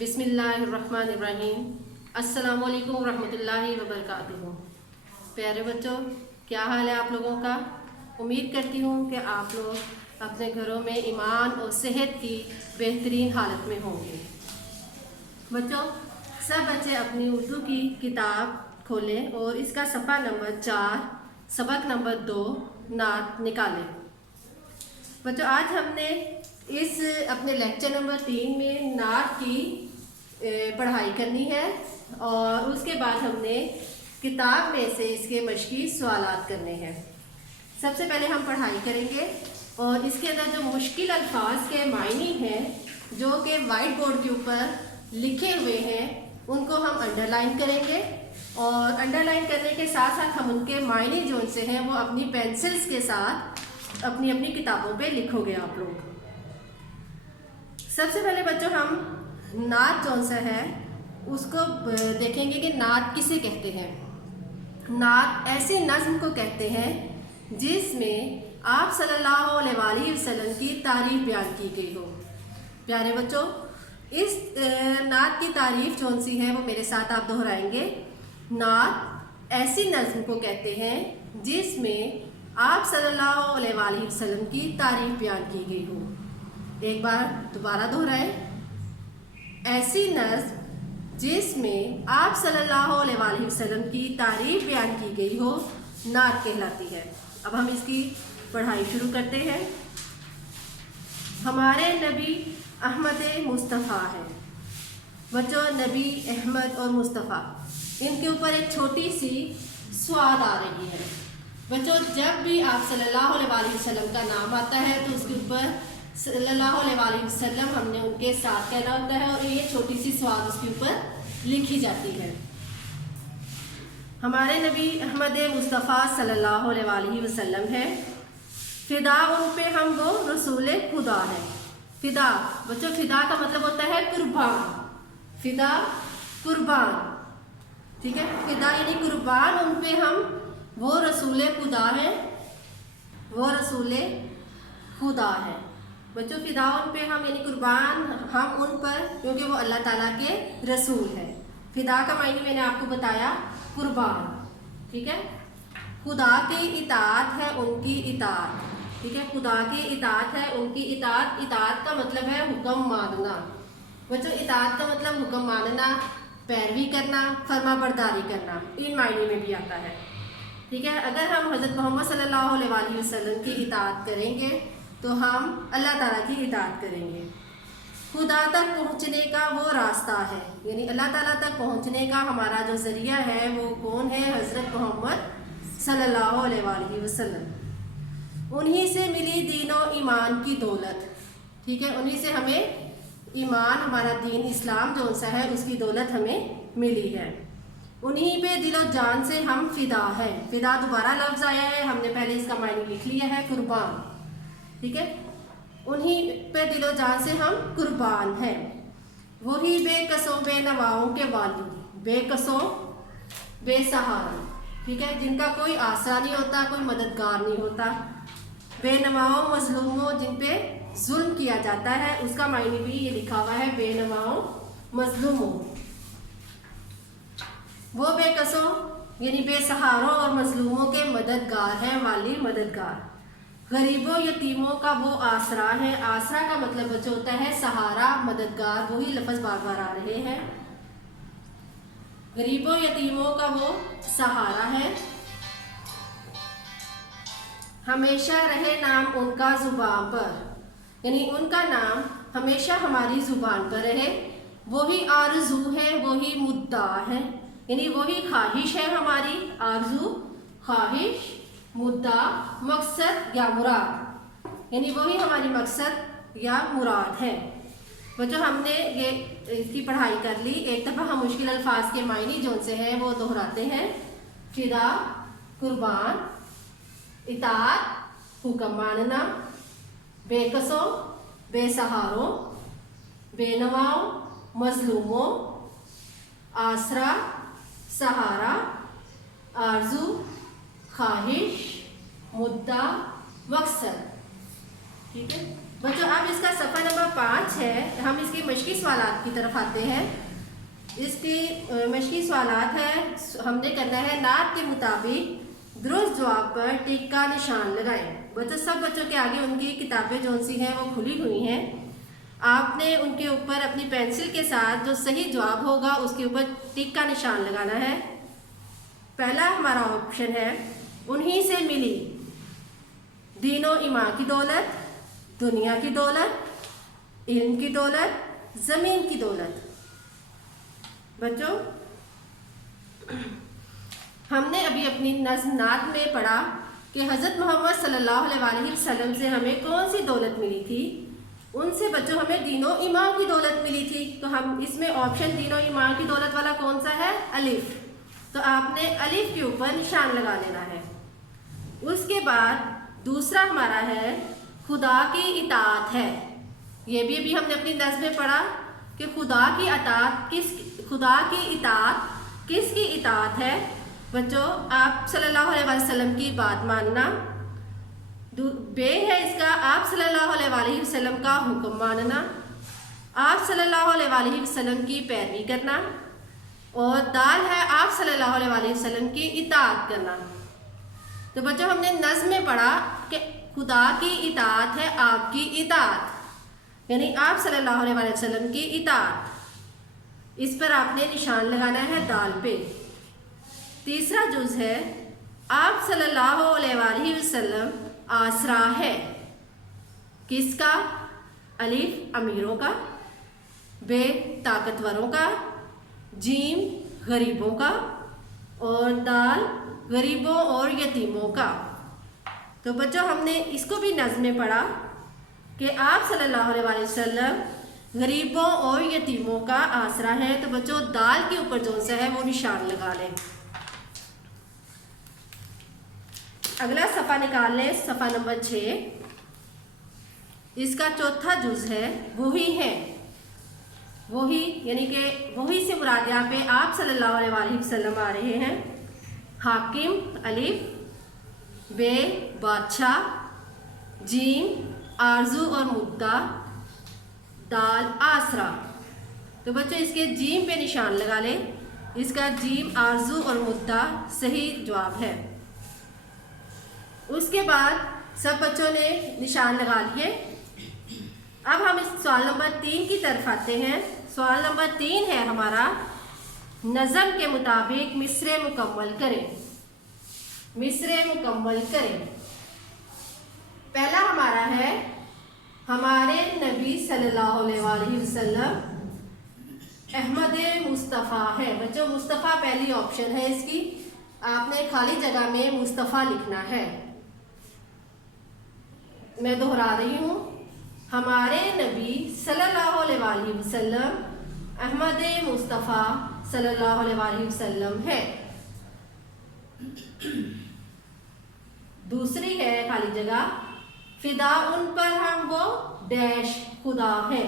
بسم اللہ الرحمن الرحیم۔ السلام علیکم ورحمۃ اللہ وبرکاتہ۔ پیارے بچوں، کیا حال ہے آپ لوگوں کا؟ امید کرتی ہوں کہ آپ لوگ اپنے گھروں میں ایمان اور صحت کی بہترین حالت میں ہوں گے۔ بچوں، سب بچے اپنی اردو کی کتاب کھولیں اور اس کا صفحہ نمبر 4 سبق نمبر 2 نعت نکالیں۔ بچوں، آج ہم نے اس اپنے لیکچر نمبر 3 میں نعت کی پڑھائی کرنی ہے اور اس کے بعد ہم نے کتاب میں سے اس کے مشقی سوالات کرنے ہیں۔ سب سے پہلے ہم پڑھائی کریں گے اور اس کے اندر جو مشکل الفاظ کے معنی ہیں جو کہ وائٹ بورڈ کے اوپر لکھے ہوئے ہیں ان کو ہم انڈر لائن کریں گے، اور انڈر لائن کرنے کے ساتھ ساتھ ہم ان کے معنی جو ان سے ہیں وہ اپنی پینسلز کے ساتھ اپنی اپنی کتابوں پہ لکھو گے آپ لوگ۔ سب سے پہلے بچوں ہم نعت جون سا ہے اس کو دیکھیں گے کہ نعت کسے کہتے ہیں۔ نعت ایسی نظم کو کہتے ہیں جس میں آپ صلی اللہ علیہ وآلہ وسلم کی تعریف بیان کی گئی ہو۔ پیارے بچوں، اس نعت کی تعریف جون سی ہے وہ میرے ساتھ آپ دہرائیں گے۔ نعت ایسی نظم کو کہتے ہیں جس میں آپ صلی اللہ علیہ وآلہ وسلم کی تعریف بیان کی گئی ہو۔ ایک بار دوبارہ دہرائیں۔ ایسی نظم جس میں آپ صلی اللہ علیہ وآلہ وسلم کی تعریف بیان کی گئی ہو نعت کہلاتی ہے۔ اب ہم اس کی پڑھائی شروع کرتے ہیں۔ ہمارے نبی احمد مصطفیٰ ہے۔ بچوں، نبی احمد اور مصطفیٰ ان کے اوپر ایک چھوٹی سی سواد آ رہی ہے۔ بچوں، جب بھی آپ صلی اللہ علیہ وآلہ وسلم کا نام آتا ہے تو اس کے اوپر صلی اللہ علیہ وآلہ وسلم ہم نے ان کے ساتھ کہنا ہوتا ہے اور یہ چھوٹی سی سواد اس کے اوپر لکھی جاتی ہے۔ ہمارے نبی احمد مصطفیٰ صلی اللہ علیہ وآلہ وسلم ہے۔ فدا ان پہ ہم وہ رسول خدا ہے۔ فدا بچوں، فدا کا مطلب ہوتا ہے قربان۔ فدا قربان، ٹھیک ہے۔ فدا یعنی قربان ان پہ ہم وہ رسول خدا ہے، وہ رسول خدا ہے۔ بچوں، فدا ان پہ ہم یعنی قربان ہم ان پر کیونکہ وہ اللہ تعالیٰ کے رسول ہے۔ فدا کا معنی میں نے آپ کو بتایا قربان، ٹھیک ہے۔ خدا کی اطاعت ہے ان کی اطاعت، ٹھیک ہے۔ خدا کی اطاعت ہے ان کی اطاعت۔ اطاعت کا مطلب ہے حکم ماننا۔ بچوں، اطاعت کا مطلب حکم ماننا، پیروی کرنا، فرما برداری کرنا، ان معنی میں بھی آتا ہے، ٹھیک ہے۔ اگر ہم حضرت محمد صلی اللہ علیہ وآلہ وسلم کی اطاعت کریں گے تو ہم اللہ تعالیٰ کی اطاعت کریں گے۔ خدا تک پہنچنے کا وہ راستہ ہے، یعنی اللہ تعالیٰ تک پہنچنے کا ہمارا جو ذریعہ ہے وہ کون ہے؟ حضرت محمد صلی اللہ علیہ وآلہ وسلم۔ انہی سے ملی دین و ایمان کی دولت، ٹھیک ہے۔ انہی سے ہمیں ایمان، ہمارا دین اسلام جو سا ہے اس کی دولت ہمیں ملی ہے۔ انہی پہ دل و جان سے ہم فدا ہے۔ فدا دوبارہ لفظ آیا ہے، ہم نے پہلے اس کا معنی لکھ لیا ہے قربان، ٹھیک ہے۔ انہی پہ دل و جان سے ہم قربان ہیں۔ وہی بے کسوں بے نواؤں کے والی، بے کسوں بے سہارا، ٹھیک ہے، جن کا کوئی آسرا نہیں ہوتا، کوئی مددگار نہیں ہوتا۔ بے نواؤں مظلوموں، جن پہ ظلم کیا جاتا ہے، اس کا معنی بھی یہ لکھا ہوا ہے بے نواؤں مظلوموں۔ وہ بے کسوں یعنی بے سہاروں اور مظلوموں کے مددگار ہیں، والی مددگار۔ غریبوں یتیموں کا وہ آسرا ہے۔ آسرا کا مطلب بچوں ہوتا ہے سہارا، مددگار، وہی لفظ بار بار آ رہے ہیں۔ غریبوں یتیموں کا وہ سہارا ہے۔ ہمیشہ رہے نام ان کا زبان پر، یعنی ان کا نام ہمیشہ ہماری زبان پر رہے۔ وہی آرزو ہے، وہی مدعا ہے، یعنی وہی خواہش ہے ہماری، آرزو، خواہش، مدعا، مقصد یا مراد، یعنی وہی ہماری مقصد یا مراد ہے۔ بچوں، ہم نے یہ اس کی پڑھائی کر لی۔ ایک دفعہ ہم مشکل الفاظ کے معنی جو سے ہیں وہ دہراتے ہیں۔ فدا قربان، اطاعت حکم ماننا، بے کسوں بے سہاروں، بے نواؤں مظلوموں، آسرا سہارا، آرزو خواہش، مدعا مقصد، ٹھیک ہے۔ बच्चों अब इसका सफ़ा नंबर 5 है, हम इसकी मशकी सवालात की तरफ आते हैं। इसकी मशकी सवालात है, हमने करना है नात के मुताबिक दुरुस्त जवाब पर टिक का निशान लगाएं। बच्चों सब बच्चों के आगे उनकी किताबें जो सी हैं वो खुली हुई हैं, आपने उनके ऊपर अपनी पेंसिल के साथ जो सही जवाब होगा उसके ऊपर टिक का निशान लगाना है। पहला हमारा ऑप्शन है उन्हीं से मिली दीनो ईमान की दौलत, दुनिया की दौलत, इल्म की दौलत, ज़मीन की दौलत। बच्चों हमने अभी अपनी नज़्म नात में पढ़ा कि हज़रत मोहम्मद सल्लल्लाहु अलैहि वसल्लम से हमें कौन सी दौलत मिली थी। उनसे बच्चों हमें दीनो ईमान की दौलत मिली थी। तो हम इसमें ऑप्शन दीनो ईमान की दौलत वाला कौन सा है? अलिफ। तो आपने अलिफ के ऊपर निशान लगा लेना है। उसके बाद दूसरा हमारा है खुदा की इताअत है। ये भी अभी हमने अपनी नज़्म में पढ़ा कि खुदा की इताअत किसकी इताअत है? बच्चों आप सल्लल्लाहु अलैहि वसल्लम की बात मानना। बे है इसका आप सल्लल्लाहु अलैहि वसल्लम का हुक्म मानना, आप सल्लल्लाहु अलैहि वसल्लम की पैरवी करना, और दाल है आप सल्लल्लाहु अलैहि वसल्लम की इताअत करना। तो बच्चों हमने नज़्म में पढ़ा कि खुदा की इताअत है आपकी इताअत, यानी आप सल्लल्लाहु अलैहि वसल्लम की इताअत। इस पर आपने निशान लगाना है दाल पे। तीसरा जुज़ है आप सल्लल्लाहु अलैहि वसल्लम आसरा है। किसका? अलिफ अमीरों का, बे ताकतवरों का, जीम गरीबों का, और दाल गरीबों और यतीमों का। तो बच्चों हमने इसको भी नज़्म में पढ़ा कि आप सल्लल्लाहु अलैहि वसल्लम गरीबों और यतीमों का आसरा है। तो बच्चों दाल के ऊपर जो सा है वो निशान लगा लें। अगला सफ़ा निकाल लें, सफ़ा नंबर 6। इसका चौथा जुज़ है वही है। वही यानी कि वही से मुराद यहाँ पे आप सल्लल्लाहु अलैहि वसल्लम आ रहे हैं। हाकिम अलिफ, बे बादशाह, जीम आरजू और मुद्दा, दाल आसरा। तो बच्चों इसके जीम पे निशान लगा लें। इसका जीम आरजू और मुद्दा सही जवाब है। उसके बाद सब बच्चों ने निशान लगा लिए। अब हम इस सवाल नंबर 3 की तरफ आते हैं। सवाल नंबर 3 है हमारा नज़म के मुताबिक मिसरे मुकम्मल करें। मिसरे मुकम्मल करें। पहला हमारा है हमारे नबी सल्लल्लाहु अलैहि वसल्लम अहमद मुस्तफ़ा है। बच्चों मुस्तफ़ा पहली ऑप्शन है इसकी, आपने खाली जगह में मुस्तफ़ा लिखना है। मैं दोहरा रही हूँ, हमारे नबी सल्लल्लाहु अलैहि वसल्लम अहमद मुस्तफ़ा सल्लल्लाहु अलैहि वसल्लम है। दूसरी है खाली जगह फिदा उन पर हम वो डैश खुदा है।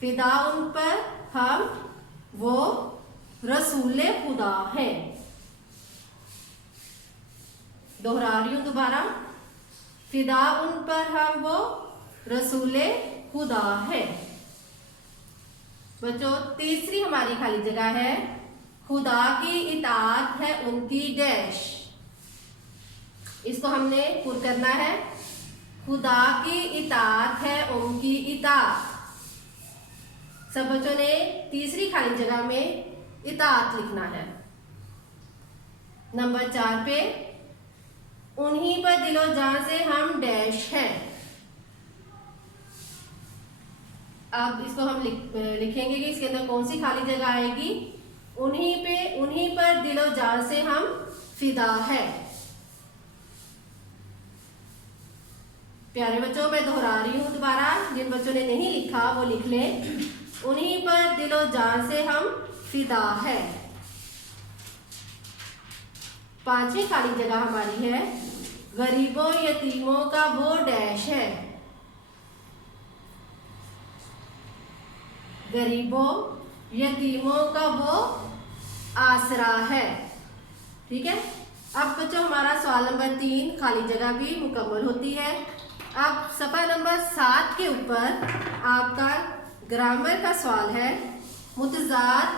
फिदा उन पर हम वो रसूले खुदा है। दोहरा रही हूँ दोबारा, फिदा उन पर हम वो रसूले खुदा है। बच्चों तीसरी हमारी खाली जगह है खुदा की इताअत है उनकी डैश। इसको हमने पुर करना है, खुदा की इताअत है उनकी इताअत। सब बच्चों ने तीसरी खाली जगह में इताअत लिखना है। नंबर 4 पे उन्हीं पर दिलो जान से हम डैश हैं। अब इसको हम लिखेंगे कि इसके अंदर कौन सी खाली जगह आएगी। उन्हीं पर दिलो जान से हम फिदा है। प्यारे बच्चों मैं दोहरा रही हूँ दोबारा, जिन बच्चों ने नहीं लिखा वो लिख लें। उन्हीं पर दिलो जान से हम फिदा है। पांचवी खाली जगह हमारी है गरीबों यतीमों का वो डैश है। गरीबों यतीमों का वो आसरा है। ठीक है। अब बच्चों हमारा सवाल नंबर 3 खाली जगह भी मुकम्मल होती है। अब सफ़ा नंबर 7 के ऊपर आपका ग्रामर का सवाल है। मुतज़ाद,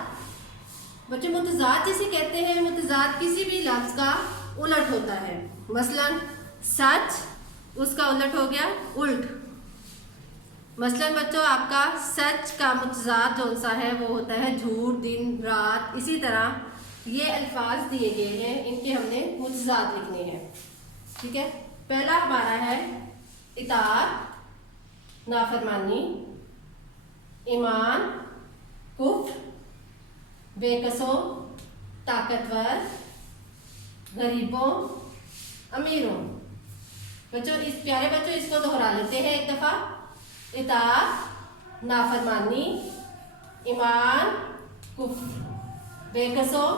बच्चों मुतज़ाद जिसे कहते हैं, मुतज़ाद किसी भी लफ्ज़ का उलट होता है। मसलन सच, उसका उलट हो गया उल्ट। मसलन बच्चों आपका सच का मुतज़ाद जो सा है वो होता है झूठ, दिन, रात। इसी तरह ये अल्फाज दिए गए हैं, इनके हमने मुतज़ाद लिखने हैं। ठीक है, पहला हमारा है इताअत, नाफरमानी, ईमान, कुफ्र, बेकसों, ताकतवर, गरीबों, अमीरों। बच्चों इस प्यारे बच्चों इसको दोहरा लेते हैं एक दफ़ा। इताअत, नाफरमानी, ईमान, कुफ्र, बेकसों,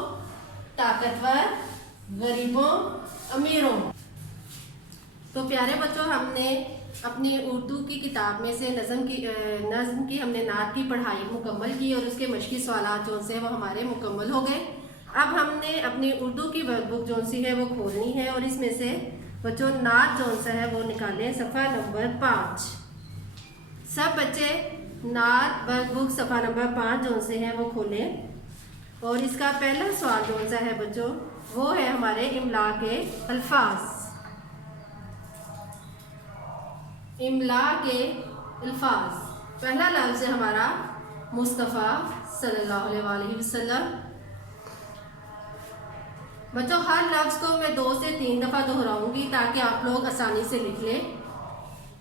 ताकतवर, गरीबों, अमीरों। तो प्यारे बच्चों हमने अपनी उर्दू की किताब में से नज़्म की हमने नात की पढ़ाई मुकम्मल की और उसके मश्की सवालात जो से वो हमारे मुकम्मल हो गए। अब हमने अपनी उर्दू की वर्कबुक जो सी है वो खोलनी है और इसमें से बच्चों नात जो सा है वो निकालें सफ़ा नंबर 5। सब बच्चे नात वर्कबुक सफ़ा नंबर 5 जो से है वो खोलें और इसका पहला सवाल जो सा है बच्चों वो है हमारे इमला के अल्फाज। इमला के अल्फाज, पहला लफ्ज़ है हमारा मुस्तफ़ा सल्लल्लाहु अलैहि वसल्लम। बच्चों हर लफ्ज़ को मैं 2 से 3 दफ़ा दोहराऊंगी ताकि आप लोग आसानी से लिख लें।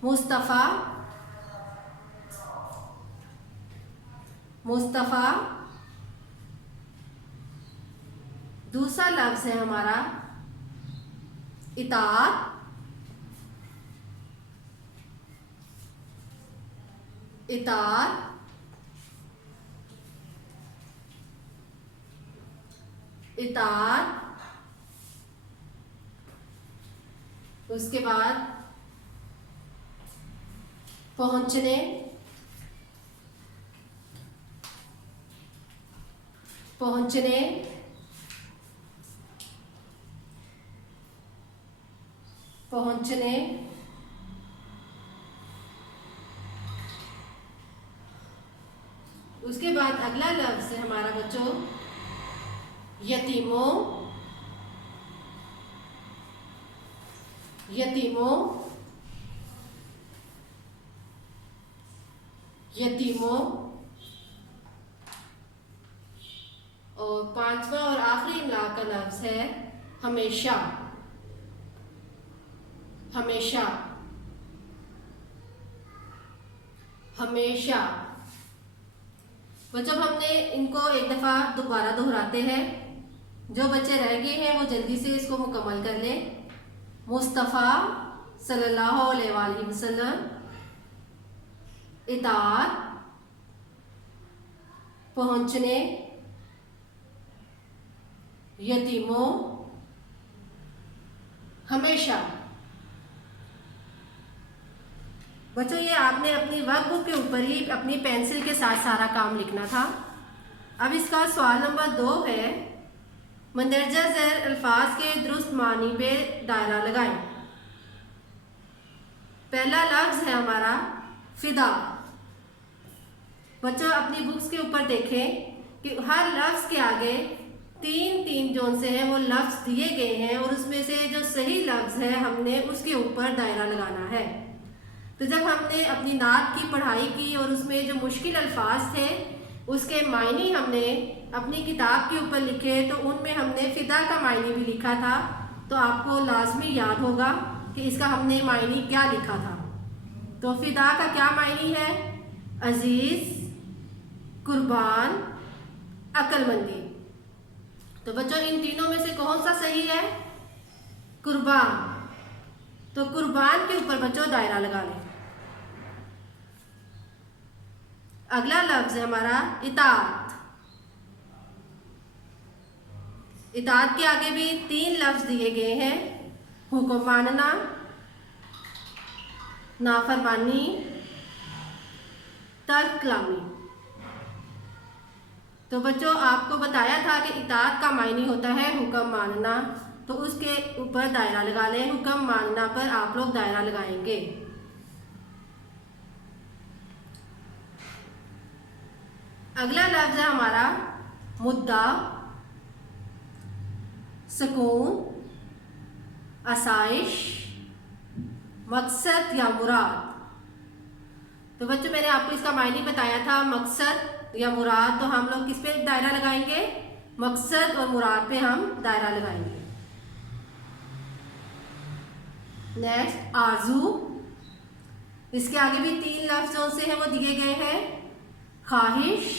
मुस्तफ़ा, मुस्तफ़ा। दूसरा लफ्ज़ है हमारा इताअत, इताअत। इताअत, उसके बाद पहुंचने, पहुंचने, पहुंचने, उसके बाद अगला लफ्ज़ है हमारा बच्चों यतीमों, यतीमों, यतीमों। और 5वां और आखिरी इमला का लफ्ज़ है हमेशा, हमेशा, हमेशा। बच्चों हमने इनको एक दफ़ा दोबारा दोहराते हैं। जो बच्चे रह गए हैं वो जल्दी से इसको मुकम्मल कर लें। मुस्तफ़ा सल्लल्लाहु अलैहि वसल्लम, इताअत, पहुंचने, यतीमों, हमेशा। बच्चों ये आपने अपनी वर्कबुक के ऊपर ही अपनी पेंसिल के साथ सारा काम लिखना था। अब इसका सवाल नंबर 2 है मंदरजा ज़ैल अल्फाज के दुरुस्त मानी पे दायरा लगाएं। पहला लफ्ज़ है हमारा फिदा। बच्चों अपनी बुक्स के ऊपर देखें कि हर लफ्ज़ के आगे 3 जोन से हैं वो लफ्ज़ दिए गए हैं और उसमें से जो सही लफ्ज़ है हमने उसके ऊपर दायरा लगाना है। तो जब हमने अपनी नात की पढ़ाई की और उसमें जो मुश्किल अल्फाज थे उसके मायने हमने अपनी किताब के ऊपर लिखे तो उनमें हमने फ़िदा का मायने भी लिखा था। तो आपको लाजमी याद होगा कि इसका हमने मायने क्या लिखा था। तो फ़िदा का क्या मायने है? अजीज़, कुर्बान, अक्लमंदी। तो बच्चों इन तीनों में से कौन सा सही है? कुर्बान। तो कुर्बान के ऊपर बच्चों दायरा लगा लें। अगला लफ्ज़ है हमारा इताअत। इताअत के आगे भी 3 लफ्ज़ दिए गए हैं, हुक्म मानना, नाफरमानी, तर्क कलामी। तो बच्चों आपको बताया था कि इताअत का मायने होता है हुक्म मानना, तो उसके ऊपर दायरा लगा लें। हुक्म मानना पर आप लोग दायरा लगाएंगे। अगला लफ्ज है हमारा मुद्दा, सुकून, आसाइश, मकसद या मुराद। तो बच्चों मैंने आपको इसका मायने बताया था, मकसद या मुराद। तो हम लोग किस पे दायरा लगाएंगे? मकसद और मुराद पे हम दायरा लगाएंगे। नेक्स्ट आरजू, इसके आगे भी 3 लफ्ज जो से हैं वो दिए गए हैं, ख्वाहिश,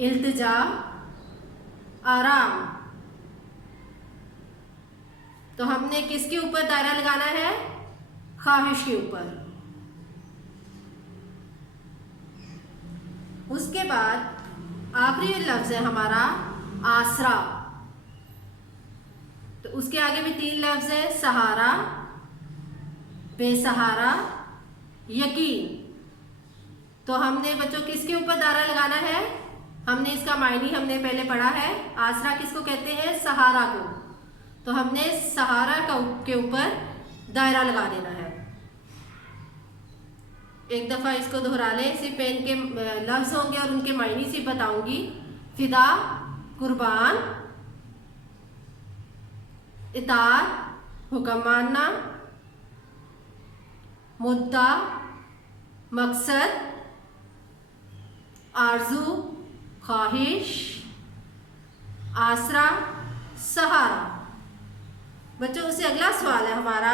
इल्तिजा, आराम। तो हमने किसके ऊपर दायरा लगाना है? ख्वाहिश के ऊपर। उसके बाद आखिरी लफ्ज है हमारा आसरा। तो उसके आगे भी 3 लफ्ज है, सहारा, बेसहारा, यकीन। तो हमने बच्चों किसके ऊपर दायरा लगाना है? हमने इसका मायने हमने पहले पढ़ा है, आसरा किसको कहते हैं? सहारा को। तो हमने सहारा के ऊपर दायरा लगा देना है। एक दफ़ा इसको दोहरा लें, सिर्फ पेन के लफ्ज होंगे और उनके मायने से बताऊंगी। फिदा, कुर्बान, इताअत, हुक्म मानना, मुद्दा, मकसद, आरजू, ख्वाहिश, आसरा, सहारा। बच्चों उससे अगला सवाल है हमारा,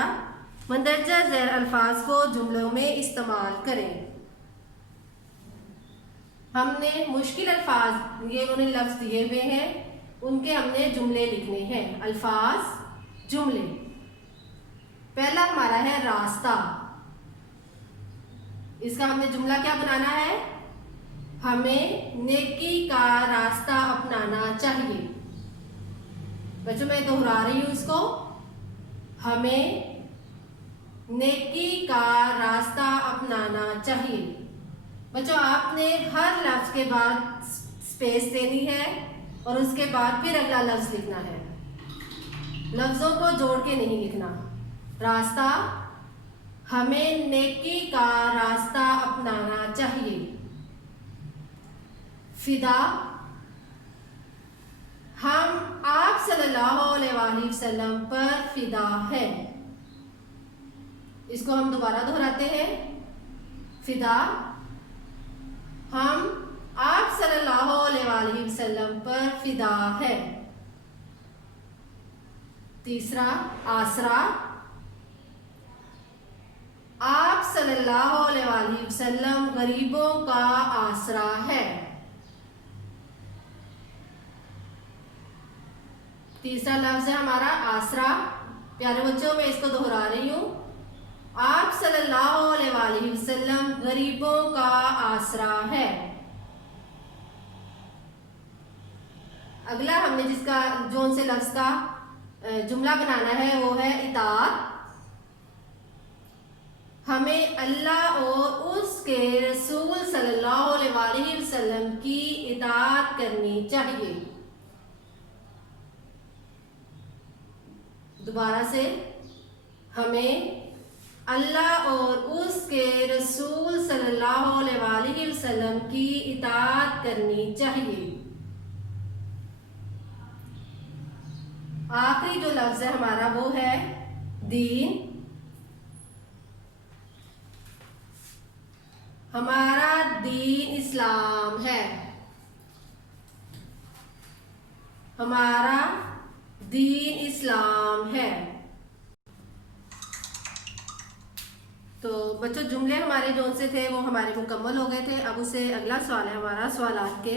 मंदरजा ज़ैल अल्फाज को जुमलों में इस्तेमाल करें। हमने मुश्किल अल्फाज, ये उन्होंने लफ्ज दिए हुए हैं, उनके हमने जुमले लिखने हैं। अल्फाज, जुमले। पहला हमारा है रास्ता। इसका हमने जुमला क्या बनाना है? हमें नेकी का रास्ता अपनाना चाहिए। बच्चों मैं दोहरा रही हूँ इसको, हमें नेकी का रास्ता अपनाना चाहिए। बच्चों आपने हर लफ्ज के बाद स्पेस देनी है और उसके बाद फिर अगला लफ्ज लिखना है। लफ्जों को जोड़ के नहीं लिखना। रास्ता, हमें नेकी का रास्ता अपनाना चाहिए। फिदा, हम आप सल्लल्लाहु अलैहि वसल्लम पर फिदा है। इसको हम दोबारा दोहराते हैं। फिदा, हम आप सल्लल्लाहु अलैहि वसल्लम पर फिदा है। तीसरा आसरा, आप सल्लल्लाहु अलैहि वसल्लम गरीबों का आसरा है। तीसरा लफ्ज है हमारा आसरा। प्यारे बच्चों मैं इसको दोहरा रही हूँ, आप सल्लल्लाहु अलैहि वसल्लम गरीबों का आसरा है। अगला हमने जिसका जो से लफ्ज का जुमला बनाना है वो है इताअत। हमें अल्लाह और उसके रसूल सल्लल्लाहु अलैहि वसल्लम की इताअत करनी चाहिए। दोबारा से, हमें अल्लाह और उसके रसूल सल्लल्लाहु अलैहि वसल्लम की इताअत करनी चाहिए। आखिरी जो लफ्ज है हमारा वो है दीन। हमारा दीन इस्लाम है। हमारा दीन इस्लाम है। तो बच्चों जुमले हमारे जो से थे वो हमारे मुकम्मल हो गए थे। अब उससे अगला सवाल है हमारा सवालात के